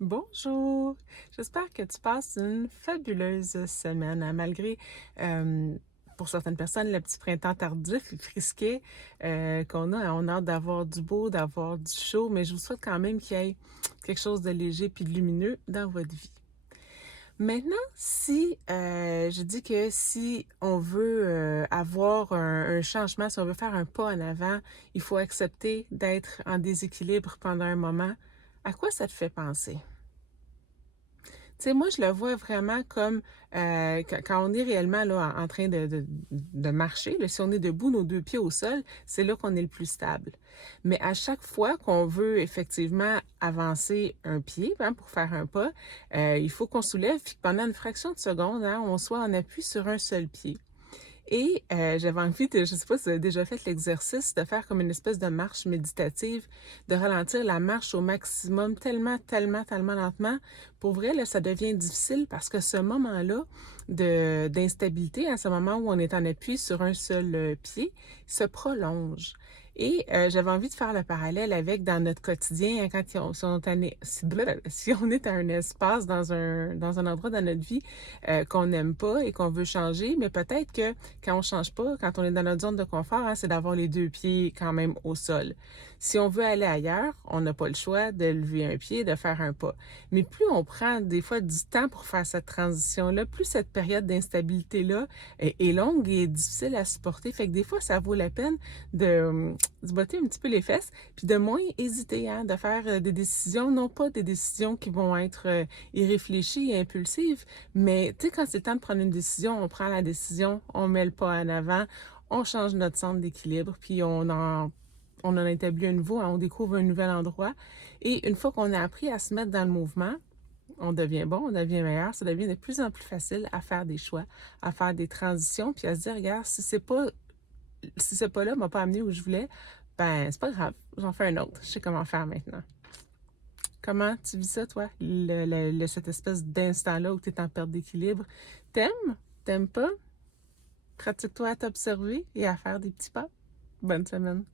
Bonjour! J'espère que tu passes une fabuleuse semaine, hein, malgré, pour certaines personnes, le petit printemps tardif et frisquet qu'on a. On a hâte d'avoir du beau, d'avoir du chaud, mais je vous souhaite quand même qu'il y ait quelque chose de léger puis de lumineux dans votre vie. Maintenant, si je dis que si on veut avoir un changement, si on veut faire un pas en avant, il faut accepter d'être en déséquilibre pendant un moment. À quoi ça te fait penser? Tu sais, moi, je le vois vraiment comme quand on est réellement là, en train de marcher, là, si on est debout, nos deux pieds au sol, c'est là qu'on est le plus stable. Mais à chaque fois qu'on veut effectivement avancer un pied, hein, pour faire un pas, il faut qu'on soulève, puis que pendant une fraction de seconde, hein, on soit en appui sur un seul pied. Et j'avais envie de, je sais pas si vous avez déjà fait l'exercice de faire comme une espèce de marche méditative, de ralentir la marche au maximum, tellement, tellement, tellement lentement. Pour vrai, là, ça devient difficile parce que ce moment-là d'instabilité, à ce moment où on est en appui sur un seul pied, se prolonge. Et j'avais envie de faire le parallèle avec dans notre quotidien, hein, si on est si on est à un espace dans un endroit dans notre vie qu'on n'aime pas et qu'on veut changer, mais peut-être que quand on change pas, quand on est dans notre zone de confort, hein, c'est d'avoir les deux pieds quand même au sol. Si on veut aller ailleurs, on n'a pas le choix de lever un pied, de faire un pas. Mais plus on prend des fois du temps pour faire cette transition-là, plus cette période d'instabilité-là est longue et difficile à supporter. Fait que des fois, ça vaut la peine de botter un petit peu les fesses, puis de moins hésiter, hein, de faire des décisions, non pas des décisions qui vont être irréfléchies et impulsives, mais tu sais, quand c'est le temps de prendre une décision, on prend la décision, on met le pas en avant, on change notre centre d'équilibre, puis on en établit un nouveau, hein, on découvre un nouvel endroit. Et une fois qu'on a appris à se mettre dans le mouvement, on devient bon, on devient meilleur, ça devient de plus en plus facile à faire des choix, à faire des transitions, puis à se dire, regarde, si ce pas-là m'a pas amené où je voulais, ben c'est pas grave, j'en fais un autre. Je sais comment faire maintenant. Comment tu vis ça, toi? Cette espèce d'instant-là où tu es en perte d'équilibre. T'aimes? T'aimes pas? Pratique-toi à t'observer et à faire des petits pas. Bonne semaine.